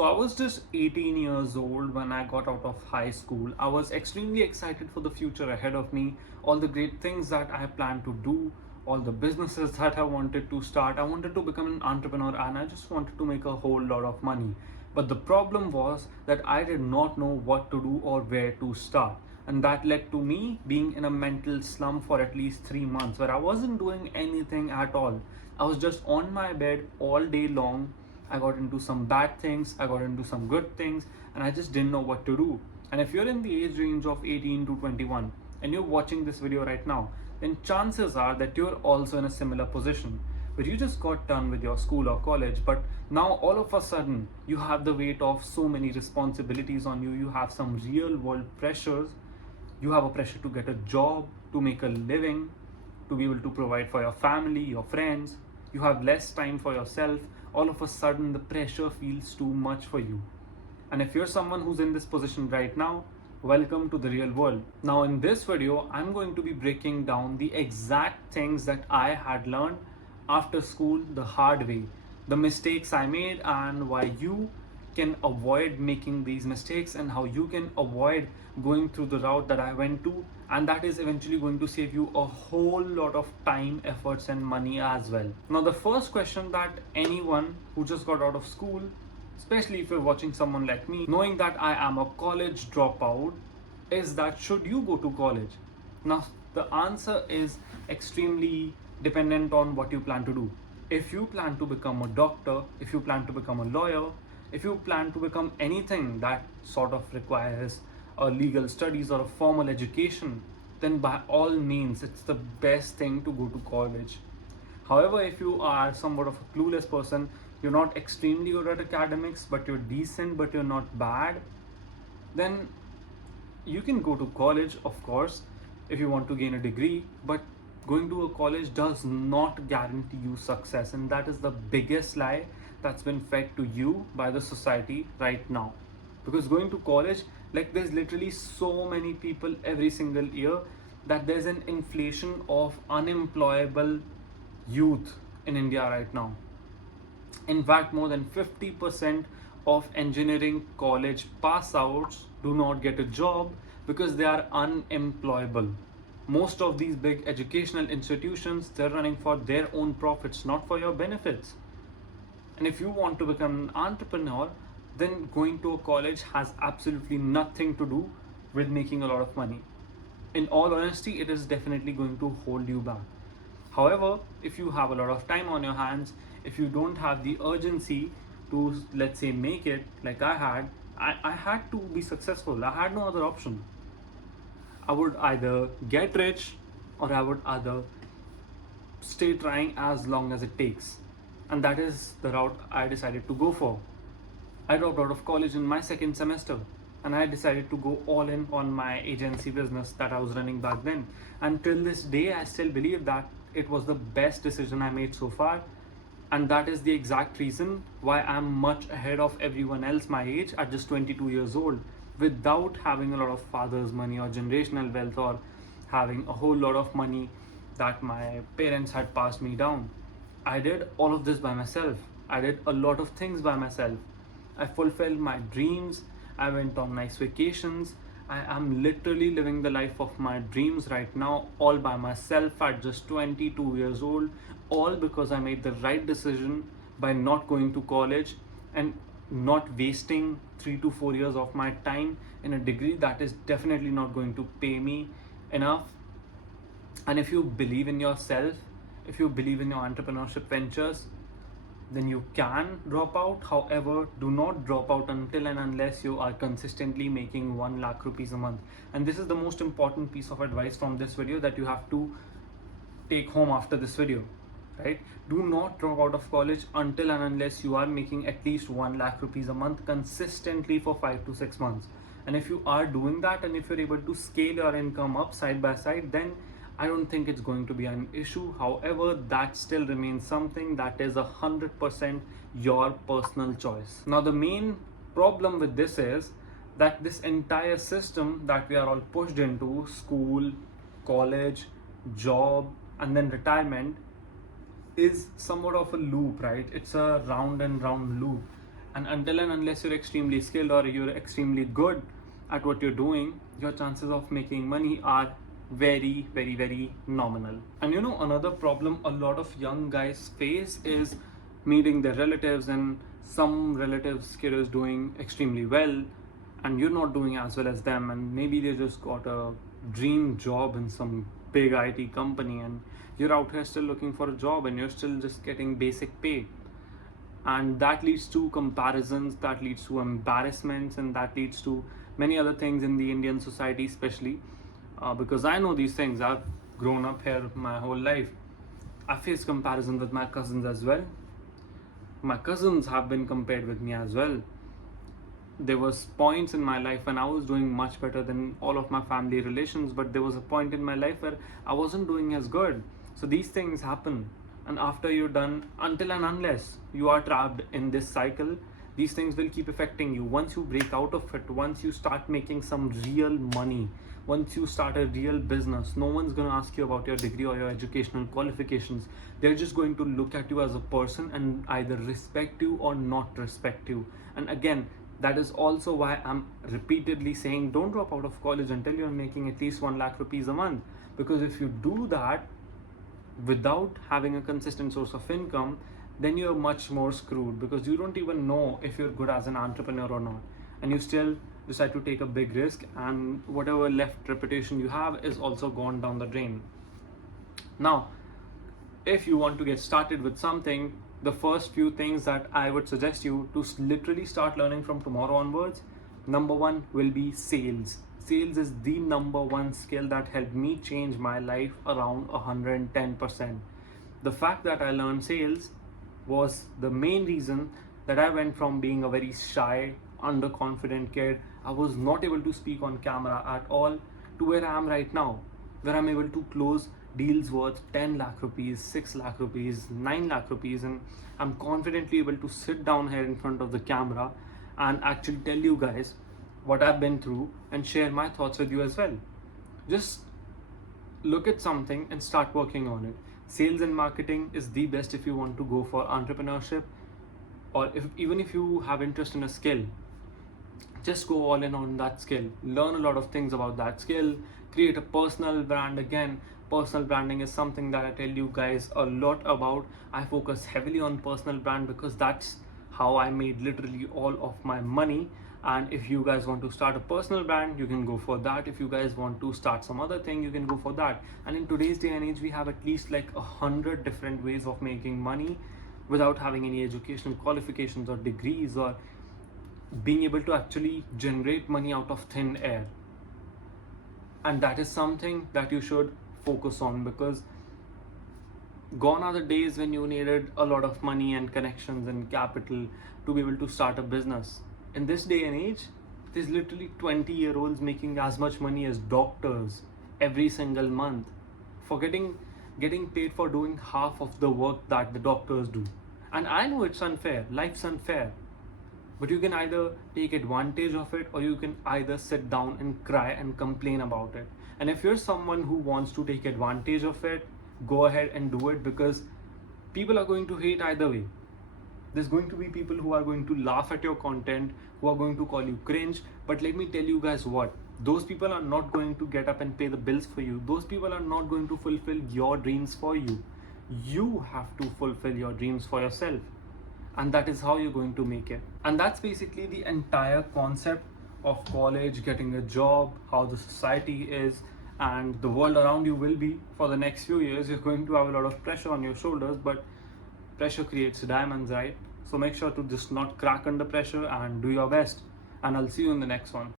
So I was just 18 years old when I got out of high school. I was extremely excited for the future ahead of me, all the great things that I planned to do, all the businesses that I wanted to start. I wanted to become an entrepreneur and I just wanted to make a whole lot of money. But the problem was that I did not know what to do or where to start. And that led to me being in a mental slump for at least 3 months where I wasn't doing anything at all. I was just on my bed all day long. I got into some bad things, I got into some good things, and I just didn't know what to do. And if you're in the age range of 18 to 21 and you're watching this video right now, then chances are that you're also in a similar position where you just got done with your school or college, but now all of a sudden you have the weight of so many responsibilities on you. You have some real world pressures. You have a pressure to get a job, to make a living, to be able to provide for your family, your friends. You have less time for yourself. All of a sudden the pressure feels too much for you. And if you're someone who's in this position right now, welcome to the real world. Now in this video, I'm going to be breaking down the exact things that I had learned after school the hard way, the mistakes I made and why you can avoid making these mistakes and how you can avoid going through the route that I went to, and that is eventually going to save you a whole lot of time, efforts and money as well. Now the first question that anyone who just got out of school, especially if you're watching someone like me, knowing that I am a college dropout, is that should you go to college? Now the answer is extremely dependent on what you plan to do. If you plan to become a doctor, if you plan to become a lawyer, if you plan to become anything that sort of requires a legal studies or a formal education, then by all means it's the best thing to go to college. However, if you are somewhat of a clueless person, you're not extremely good at academics, but you're decent, but you're not bad, then you can go to college, of course, if you want to gain a degree, but going to a college does not guarantee you success, and that is the biggest lie that's been fed to you by the society right now. Because going to college, like there's literally so many people every single year that there's an inflation of unemployable youth in India right now. In fact, more than 50% of engineering college pass outs do not get a job because they are unemployable. Most of these big educational institutions, they're running for their own profits, not for your benefits. And if you want to become an entrepreneur, then going to a college has absolutely nothing to do with making a lot of money. In all honesty, it is definitely going to hold you back. However, if you have a lot of time on your hands, if you don't have the urgency to, let's say, make it like I had to be successful. I had no other option. I would either get rich or I would either stay trying as long as it takes. And that is the route I decided to go for. I dropped out of college in my second semester and I decided to go all in on my agency business that I was running back then. And till this day, I still believe that it was the best decision I made so far. And that is the exact reason why I'm much ahead of everyone else my age at just 22 years old, without having a lot of father's money or generational wealth or having a whole lot of money that my parents had passed me down. I did all of this by myself. I did a lot of things by myself. I fulfilled my dreams. I went on nice vacations. I am literally living the life of my dreams right now, all by myself at just 22 years old, all because I made the right decision by not going to college and not wasting 3 to 4 years of my time in a degree that is definitely not going to pay me enough. And if you believe in yourself, if you believe in your entrepreneurship ventures, then you can drop out. However, do not drop out until and unless you are consistently making 1 lakh rupees a month. And this is the most important piece of advice from this video that you have to take home after this video, right? Do not drop out of college until and unless you are making at least 1 lakh rupees a month consistently for 5 to 6 months. And if you are doing that, and if you're able to scale your income up side by side, then I don't think it's going to be an issue. However, that still remains something that is 100% your personal choice. Now, the main problem with this is that this entire system that we are all pushed into, school, college, job, and then retirement, is somewhat of a loop, right? It's a round and round loop. And until and unless you're extremely skilled or you're extremely good at what you're doing, your chances of making money are very, very, very nominal. And another problem a lot of young guys face is meeting their relatives, and some relatives' kid is doing extremely well, and you're not doing as well as them, and maybe they just got a dream job in some big IT company, and you're out here still looking for a job, and you're still just getting basic pay. And that leads to comparisons, that leads to embarrassments, and that leads to many other things in the Indian society, especially because I know these things. I've grown up here my whole life. I face comparison with my cousins as well. My cousins have been compared with me as well. There was points in my life when I was doing much better than all of my family relations, but there was a point in my life where I wasn't doing as good. So these things happen, and after you're done, until and unless you are trapped in this cycle, these things will keep affecting you. Once you break out of it, once you start making some real money, once you start a real business, no one's going to ask you about your degree or your educational qualifications. They're just going to look at you as a person and either respect you or not respect you. And again, that is also why I'm repeatedly saying don't drop out of college until you're making at least 1 lakh rupees a month. Because if you do that without having a consistent source of income, then you're much more screwed, because you don't even know if you're good as an entrepreneur or not, and you still decide to take a big risk, and whatever left reputation you have is also gone down the drain. Now, if you want to get started with something, the first few things that I would suggest you to literally start learning from tomorrow onwards, number one will be sales. Sales is the number one skill that helped me change my life around 110%. The fact that I learned sales was the main reason that I went from being a very shy, underconfident kid. I was not able to speak on camera at all, to where I am right now, where I'm able to close deals worth 10 lakh rupees, 6 lakh rupees, 9 lakh rupees, and I'm confidently able to sit down here in front of the camera and actually tell you guys what I've been through and share my thoughts with you as well. Just look at something and start working on it. Sales and marketing is the best if you want to go for entrepreneurship, or even if you have interest in a skill, just go all in on that skill. Learn a lot of things about that skill. Create a personal brand. Again, personal branding is something that I tell you guys a lot about. I focus heavily on personal brand because that's how I made literally all of my money. And if you guys want to start a personal brand, you can go for that. If you guys want to start some other thing, you can go for that. And in today's day and age, we have at least like 100 different ways of making money without having any educational qualifications or degrees, or being able to actually generate money out of thin air. And that is something that you should focus on, because gone are the days when you needed a lot of money and connections and capital to be able to start a business. In this day and age, there's literally 20-year-olds making as much money as doctors every single month for getting paid for doing half of the work that the doctors do. And I know it's unfair, life's unfair, but you can either take advantage of it, or you can either sit down and cry and complain about it. And if you're someone who wants to take advantage of it, go ahead and do it, because people are going to hate either way. There's going to be people who are going to laugh at your content, who are going to call you cringe. But let me tell you guys what, those people are not going to get up and pay the bills for you. Those people are not going to fulfill your dreams for you. You have to fulfill your dreams for yourself. And that is how you're going to make it. And that's basically the entire concept of college, getting a job, how the society is, and the world around you will be for the next few years. You're going to have a lot of pressure on your shoulders, but pressure creates diamonds, right? So make sure to just not crack under pressure and do your best. And I'll see you in the next one.